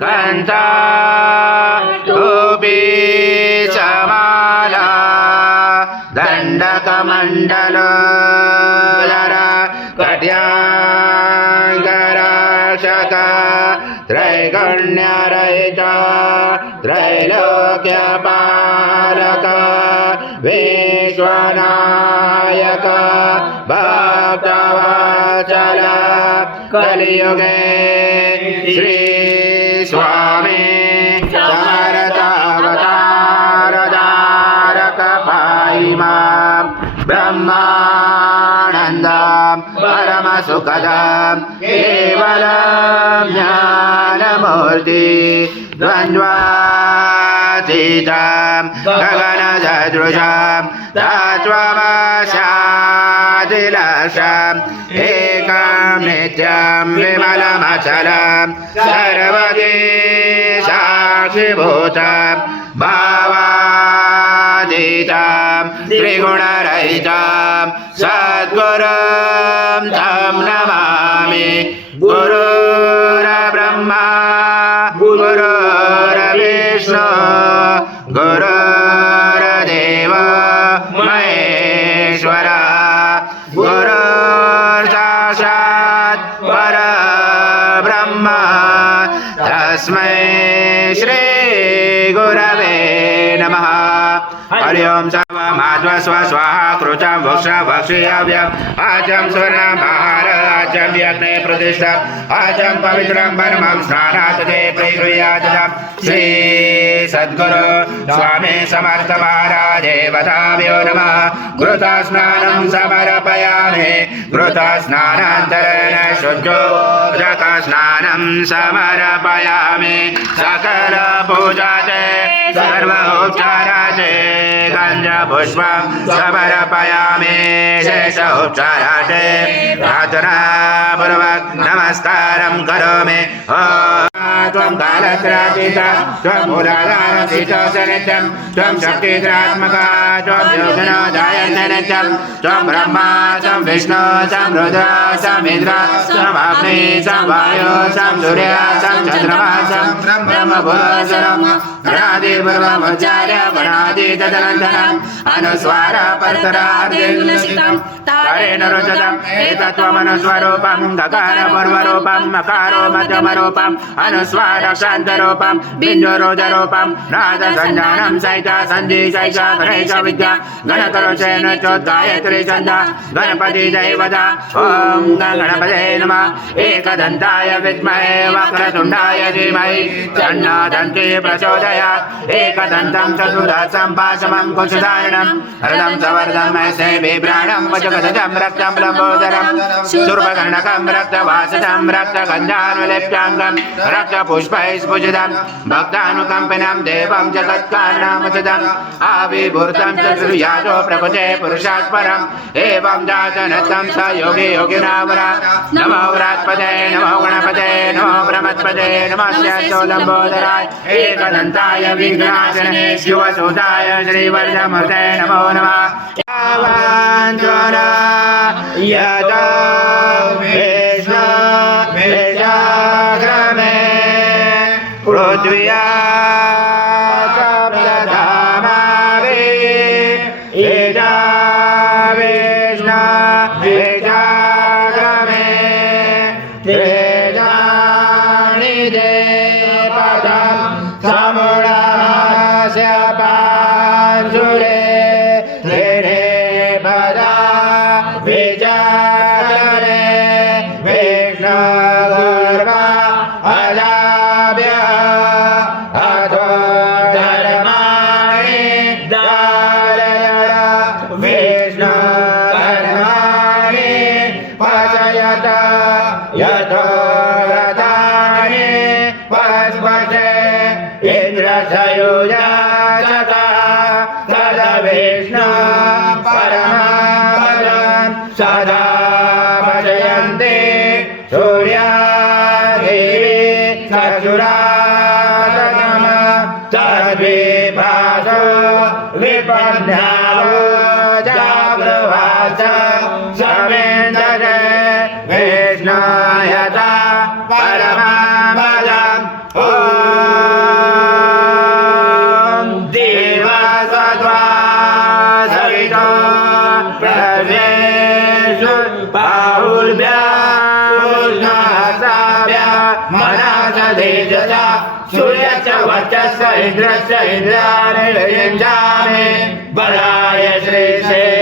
कंचा टोपी समाला दंडकमंडल कट्यांगराक्षक त्रैगण्यरहित त्रैलोक्यपालक विश्वनायक भक्तवत्सल कलियुगे श्री स्वामी समर्थावतारधारक पाहिमा ब्रह्मानन्दं परमसुखदं केवलं ज्ञानमूर्ति द्वन्द्वातीतं गगनसदृशं तत्त्वमस्यादिलक्ष्यम् एकं नित्यं विमलमचलं सर्वदी साक्षिभूतं भावातीतं त्रिगुणरहितं सद्गुरुं तं नमामि गुरुर्ब्रह्मा गुरुर्विष्णु गुरुर्देव महेश्वर गुरुर्साक्षात् परब्रह्म तस्मै श्री गुरवे नमः। हरि ओम सर्वमाध्वस्व स्वाहा कृतं वक्षव्यम् आजं स्वर्णं महार आजं यज्ञे प्रतिष्ठा आजं पवित्रं परमं स्नानात् ते प्रगृह्यात् श्री सद्गुरु स्वामी समर्थ महाराज देवताभ्यो नमः। घृतस्नानं समर्पयामि घृतस्नानान्तरेण शुद्धोदकस्नानं समर्पयामि सकल पूजा च सर्वोपचारा च गन्धपुष्पं समर्पयामि शेषोपचारात् प्रार्थनापूर्वक नमस्कारं करोमि। त्वं कालत्रातीता त्वं मूलाधारतीतोऽसि नित्यं त्वं शक्तिरात्मका त्वं योगिनो जायन्ते नित्यं त्वं ब्रह्मा त्वं विष्णु त्वं रुद्र त्वं इन्द्र त्वं अग्नि त्वं वायु त्वं सूर्य त्वं चन्द्रमा त्वं ब्रह्मभूषणं गणादिपूर्वमुच्चार्य गणादि तदनन्तरम् अनुस्वार परतरार्धेन्दुलसितं तारेण रुचितम् एतत्त्वमनुस्वरूपं गकारपूर्वरूपं मकारो मध्यमरूपं अनुस्वारक्षान्तरूपं बिन्दुरुदरूपं नादसञ्ज्ञानं सहित सन्धि सहित गणेश विद्या गणकरुषेण चोद्गायत्री छन्द गणपति दैवता ॐ गणपते नमः। एकदन्ताय विद्महे वक्रतुण्डाय धीमहि तन्नो दन्ती प्रचोदयात् एकदन्तं चतुर्दशं पाशमं कुशधारणं रथं सवर्धं बिभ्राणं वजगजं रक्तं लम्बोदरं शूर्पकर्णकं रक्तवासनं रक्तगन्धानुलेप्याङ्गं रक्तपुष्पैस्फुजितं भक्तानुकम्पिनं देवं जगत्कारणमुचितम् आविर्भूतं चतुर्याजो प्रभुते पुरुषात् परम् एवं जातनतं स योगी योगिनावरा नमो व्रात्पते नमो गणपते नमो ब्रह्मत्पते नमस्यास्तो लम्बोदराय एकदन्ताय विघ्नाशने शिवसुताय श्रीवर्धमूर्ते नमो नमः। यावान्त्वरा यदा विष्णु विजाग्रमे पृथ्व्या सप्तधामावे यदा विष्णु विजाग्रमे त्रिजानि देवतं समुदास्य पाञ्जुरे त्रिणे पदा विजाग्रमे विष्णुगर्वा अजाभ्य अधो धर्माणि दारयण विष्णुकर्माणि पशयत यथो रथानि पस्पते इन्द्रसयुजा सदा तद विष्णु परमपदं सदा भजयन्ते सूर्यादेवी सचुरातनम तद्विभासो विपन्नावो जागृवाच समेन्दते विष्णु यथा परमपदम् ॐ मनाचा तेजसा सूर्याच्या वर्चस्व इंद्रस्य इंद्राने बलाय श्री